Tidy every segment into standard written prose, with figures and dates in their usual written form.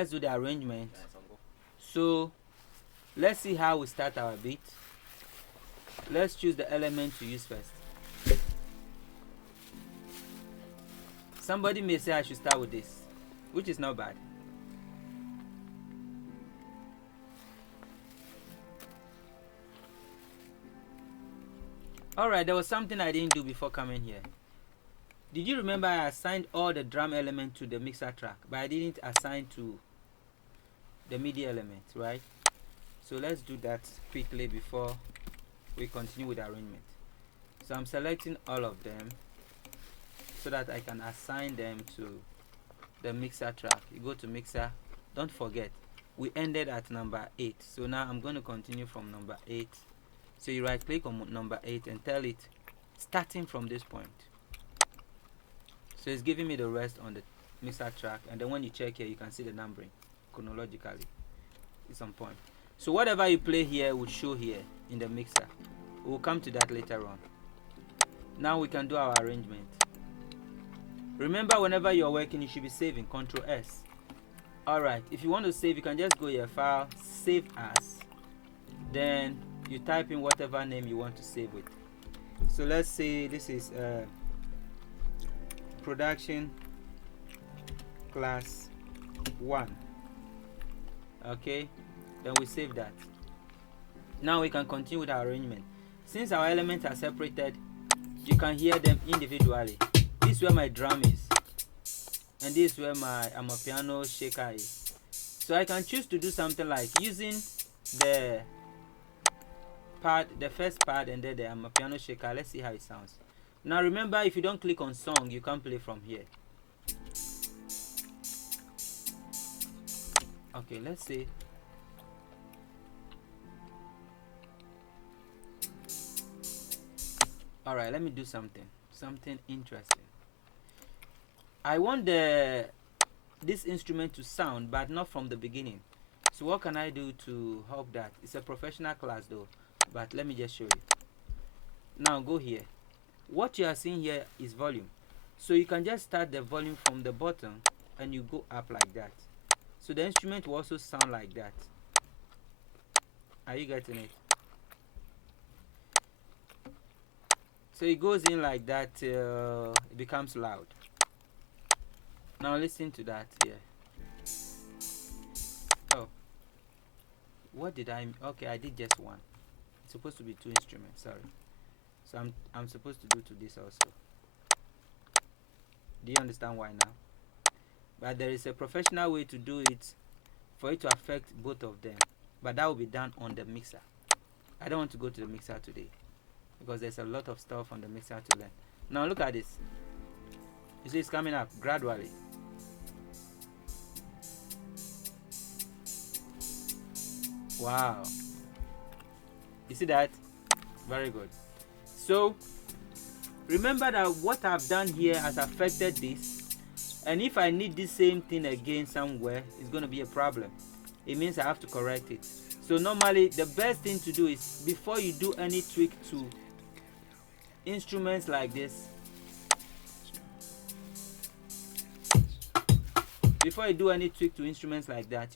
let's do the arrangement. So let's see how we start our beat. Let's choose the element to use first. Somebody may say I should start with this, which is not bad. Alright, there was something I didn't do before coming here. Did you remember I assigned all the drum elements to the mixer track, but I didn't assign to the MIDI element, right? So let's do that quickly before we continue with the arrangement. So I'm selecting all of them so that I can assign them to the mixer track. You go to mixer, don't forget we ended at number 8, so now I'm going to continue from number 8. So you right click on number 8 and tell it starting from this point. So it's giving me the rest on the mixer track, and then when you check here you can see the numbering chronologically. It's on point. So whatever you play here will show here in the mixer. We'll come to that later on. Now we can do our arrangement. Remember, whenever you're working you should be saving. Ctrl S. Alright, if you want to save you can just go here, file, save as, then you type in whatever name you want to save with. So let's say this is production class 1. Okay, then we save that. Now we can continue with our arrangement. Since our elements are separated, you can hear them individually. This is where my drum is, and this is where my amapiano shaker is. So I can choose to do something like using the pad, the first pad, and then the amapiano shaker. Let's see how it sounds. Now remember, if you don't click on song you can't play from here. Okay, let's see. Alright, let me do something interesting. I want this instrument to sound, but not from the beginning. So what can I do to help that? It's a professional class though, but let me just show you. Now go here. What you are seeing here is volume. So you can just start the volume from the bottom and you go up like that. So the instrument will also sound like that. Are you getting it? So it goes in like that till it becomes loud. Now listen to that here. Oh, what did I? Okay, I did just one. It's supposed to be 2 instruments. Sorry. So I'm supposed to do to this also. Do you understand why now? But there is a professional way to do it for it to affect both of them. But that will be done on the mixer. I don't want to go to the mixer today because there's a lot of stuff on the mixer to learn. Now look at this. You see it's coming up gradually. Wow. You see that? Very good. So remember that what I've done here has affected this, and if I need this same thing again somewhere, it's going to be a problem. It means I have to correct it. So normally the best thing to do is, before you do any tweak to instruments like this,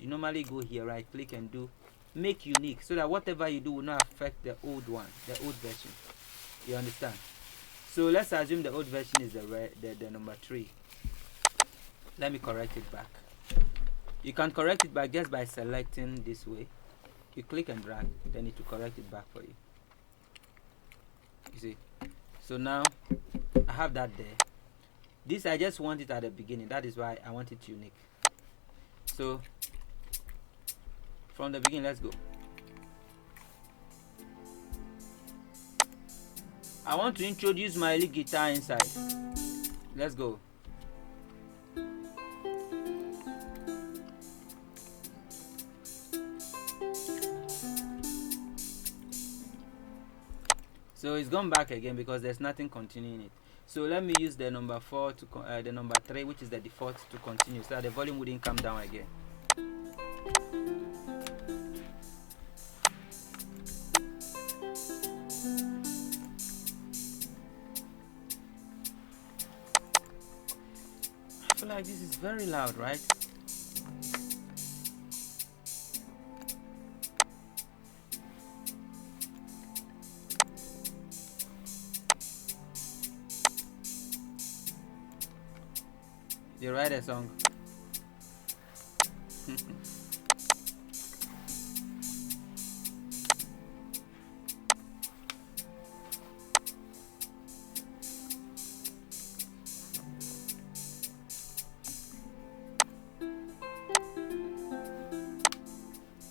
you normally go here, right click and do make unique, so that whatever you do will not affect the old one, the old version. You understand? So let's assume the old version is the number 3. Let me correct it back. You can correct it back just by selecting this way. You click and drag, then it will correct it back for you. You see? So now I have that there. This I just want it at the beginning. That is why I want it unique. So from the beginning, let's go. I want to introduce my lead guitar inside. Let's go. So it's gone back again because there's nothing continuing it. So let me use the number 4 to the number 3, which is the default, to continue, so that the volume wouldn't come down again. I feel like this is very loud, right? You write a song.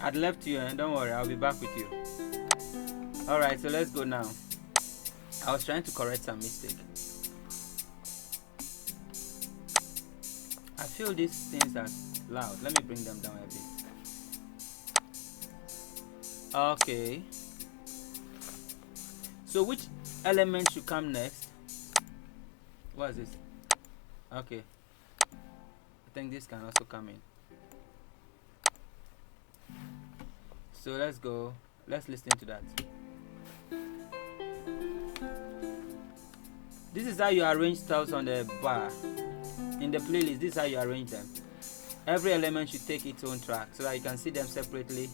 I'd left you, and don't worry, I'll be back with you. Alright, so let's go now. I was trying to correct some mistake. I feel these things are loud. Let me bring them down a bit. Okay. So which element should come next? What is this? Okay. I think this can also come in. So let's go. Let's listen to that. This is how you arrange stuff on the bar. In the playlist, this is how you arrange them. Every element should take its own track so that you can see them separately.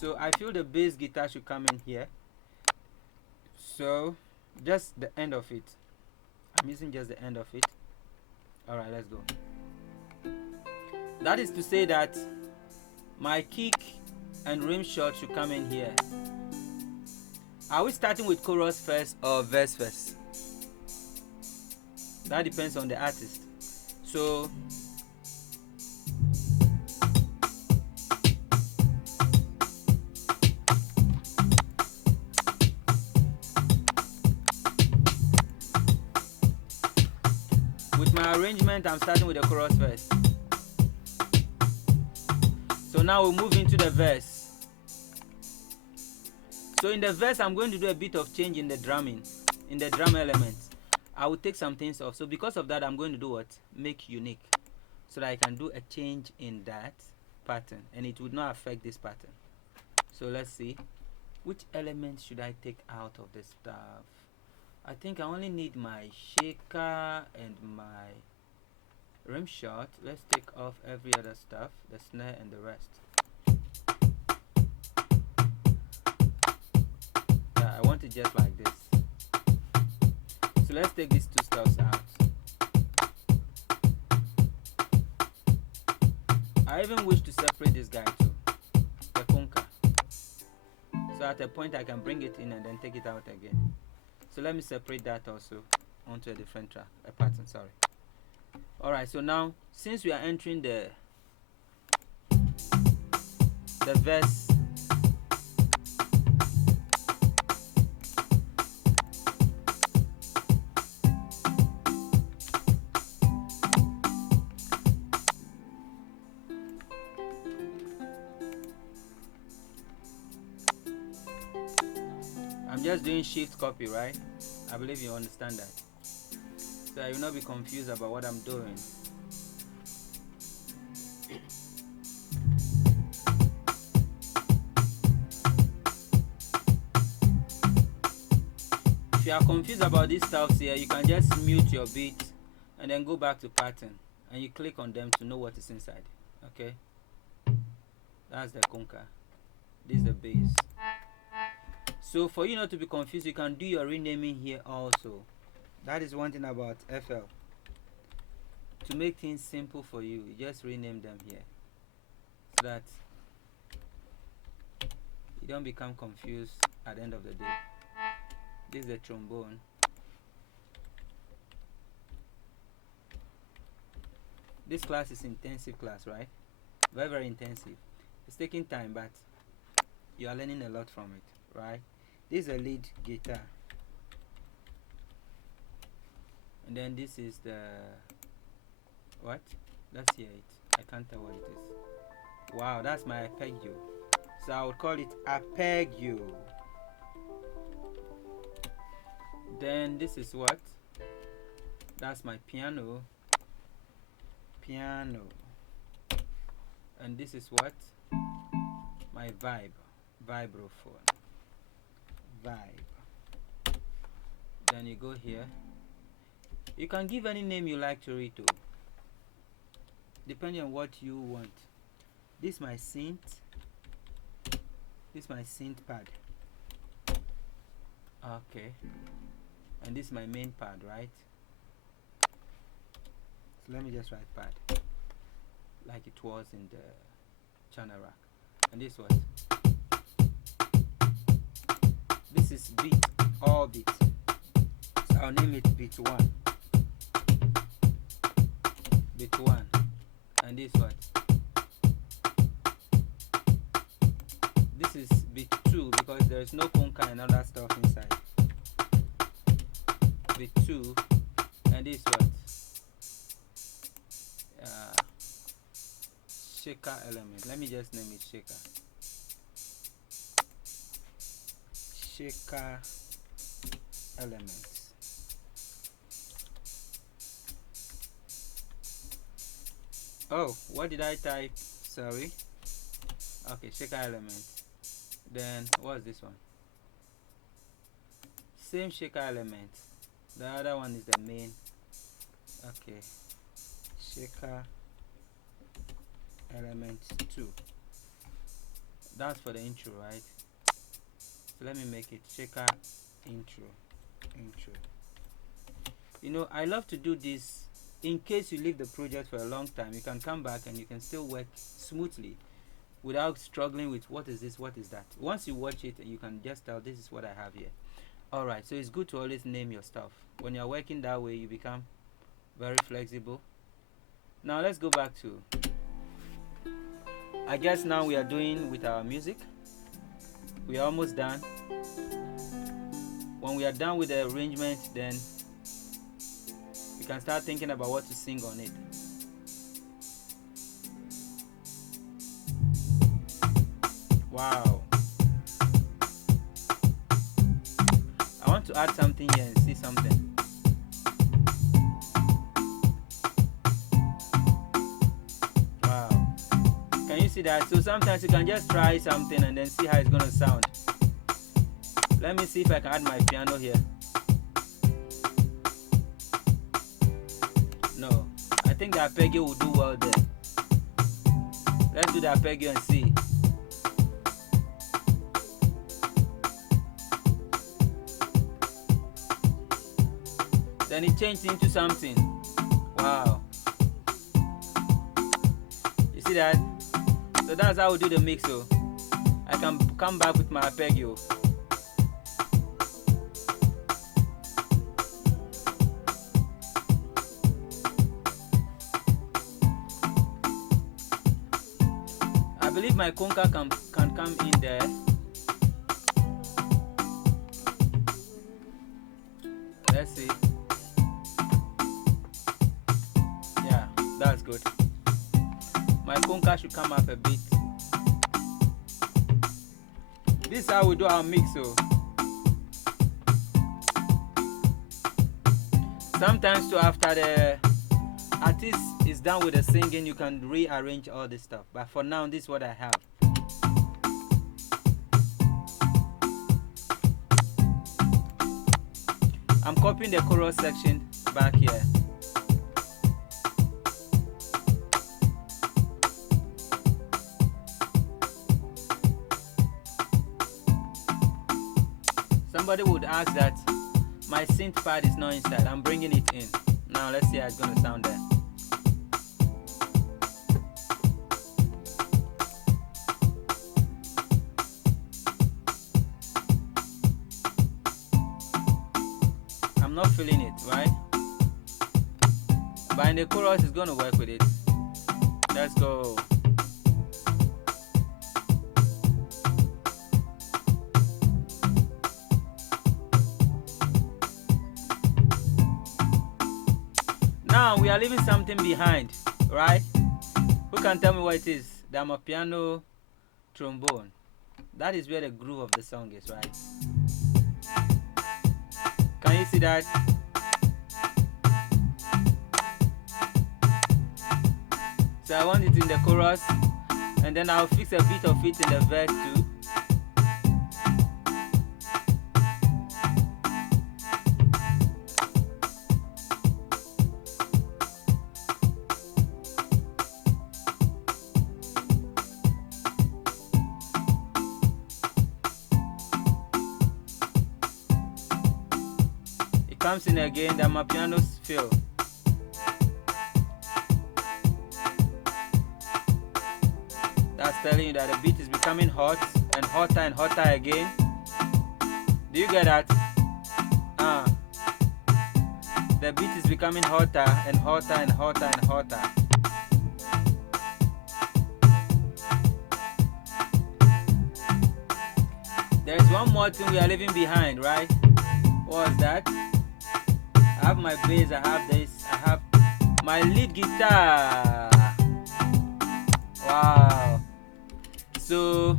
So I feel the bass guitar should come in here. So just the end of it. I'm using just the end of it. Alright, let's go. That is to say that my kick and rim shot should come in here. Are we starting with chorus first or verse first? That depends on the artist. So with my arrangement, I'm starting with the chorus first. So now we'll move into the verse. So in the verse, I'm going to do a bit of change in the drumming, in the drum elements. I will take some things off. So because of that, I'm going to do what? Make unique. So that I can do a change in that pattern. And it would not affect this pattern. So let's see. Which element should I take out of the stuff? I think I only need my shaker and my rim shot. Let's take off every other stuff, the snare and the rest. Yeah, I want it just like this. So let's take these two stuffs out. I even wish to separate this guy too, the conker. So at a point I can bring it in and then take it out again. So let me separate that also onto a different track, a pattern, sorry. Alright, so now since we are entering the verse, I'm just doing shift copy, right? I believe you understand that. So I will not be confused about what I'm doing. If you are confused about these stuffs here, you can just mute your beat and then go back to pattern and you click on them to know what is inside. Okay, that's the conker. This is the bass. So for you not to be confused, you can do your renaming here also. That is one thing about FL. To make things simple for you, you just rename them here so that you don't become confused at the end of the day. This is the trombone. This class is intensive class, right? Very, very intensive. It's taking time, but you are learning a lot from it, right? This is a lead guitar. And then this is the what? Let's hear it. I can't tell what it is. Wow, that's my arpeggio. So I would call it arpeggio. Then this is what? That's my piano. Piano. And this is what? My vibraphone. Vibe. Then you go here. You can give any name you like to it, depending on what you want. This is my synth. This is my synth pad. Okay. and this is my main pad, right? So let me just write pad like it was in the channel rack. And this was, this is bit, all bit. So I'll name it bit 1. Bit 1. And this what? This is bit 2 because there is no conca and other stuff inside. Bit 2. And this what? Shaker element. Let me just name it shaker. Shaker elements. Oh, what did I type? Sorry. Okay, shaker element. Then what's this one? Same shaker element. The other one is the main. Okay. Shaker element 2. That's for the intro, right? So let me make it shaker intro. You know, I love to do this in case you leave the project for a long time. You can come back and you can still work smoothly without struggling with what is this, what is that. Once you watch it, you can just tell this is what I have here. Alright, so it's good to always name your stuff. When you're working that way, you become very flexible. Now let's go back to, I guess now we are doing with our music. We are almost done. When we are done with the arrangement, then we can start thinking about what to sing on it. Wow. I want to add something here and see something. Wow. Can you see that? So sometimes you can just try something and then see how it's going to sound. Let me see if I can add my piano here. No. I think the arpeggio will do well there. Let's do the arpeggio and see. Then it changed into something. Wow. You see that? So that's how we do the mix. So I can come back with my arpeggio. I believe my conga can come in there. Let's see. Yeah, that's good. My conga should come up a bit. This is how we do our mix. So sometimes too, after the artist is done with the singing, you can rearrange all this stuff. But for now, this is what I have. I'm copying the chorus section back here. Somebody would ask that my synth pad is not inside. I'm bringing it in. Now let's see how it's going to sound there. I'm not feeling it, right? But in the chorus, it's going to work with it. Let's go. Now we are leaving something behind, right? Who can tell me what it is? The amapiano, trombone. That is where the groove of the song is, right? Can you see that? So I want it in the chorus, and then I'll fix a bit of it in the verse too. comes in again, the Amapianos fill. That's telling you that the beat is becoming hot and hotter again. Do you get that? The beat is becoming hotter and hotter and hotter and hotter. There's one more thing we are leaving behind, right? What was that? I have my bass, I have this, I have my lead guitar. Wow. So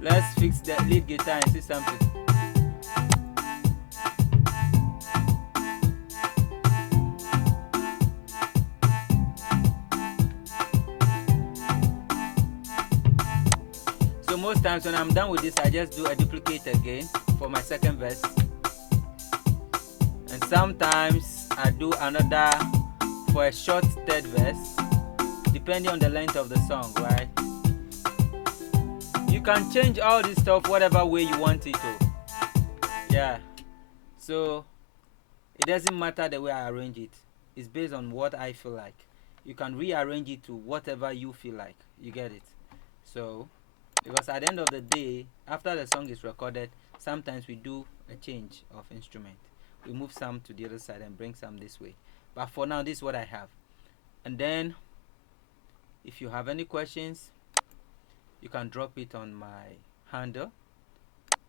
let's fix the lead guitar and see something. So most times when I'm done with this, I just do a duplicate again for my second verse. And sometimes I do another for a short third verse, depending on the length of the song, right? You can change all this stuff whatever way you want it to. Yeah. So it doesn't matter the way I arrange it. It's based on what I feel like. You can rearrange it to whatever you feel like. You get it? So, because at the end of the day, after the song is recorded, sometimes we do a change of instrument. We move some to the other side and bring some this way. But for now, this is what I have. And then, if you have any questions, you can drop it on my handle,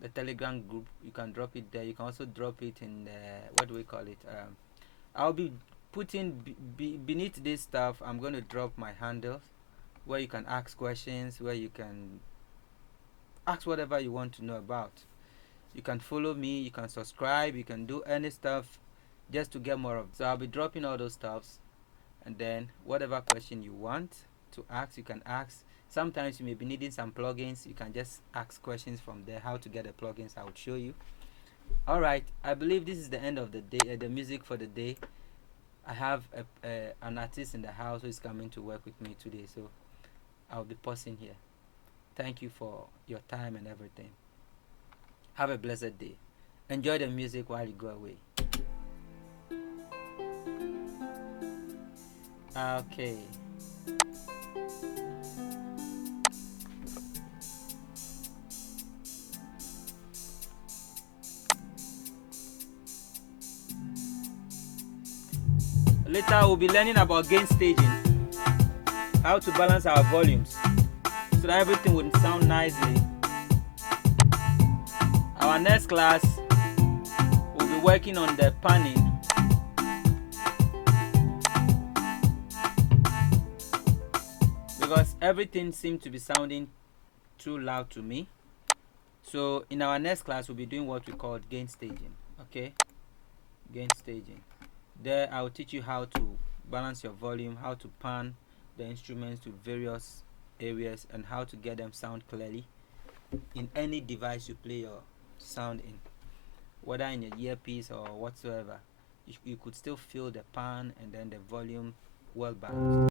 the Telegram group. You can drop it there. You can also drop it in the, what do we call it? I'll be putting beneath this stuff. I'm going to drop my handles where you can ask questions, where you can ask whatever you want to know about. You can follow me, you can subscribe, you can do any stuff just to get more of it. So I'll be dropping all those stuffs, and then whatever question you want to ask, you can ask. Sometimes you may be needing some plugins. You can just ask questions from there. How to get the plugins, I would show you. Alright, I believe this is the end of the day, the music for the day. I have an artist in the house who is coming to work with me today, so I'll be pausing here. Thank you for your time and everything. Have a blessed day. Enjoy the music while you go away. Okay. Later we'll be learning about gain staging, how to balance our volumes so that everything would sound nicely. Our next class will be working on the panning. Because everything seems to be sounding too loud to me. So in our next class we'll be doing what we call gain staging. Okay? Gain staging. There I will teach you how to balance your volume, how to pan the instruments to various areas, and how to get them sound clearly in any device you play your sound in, whether in your earpiece or whatsoever. You could still feel the pan and then the volume well balanced.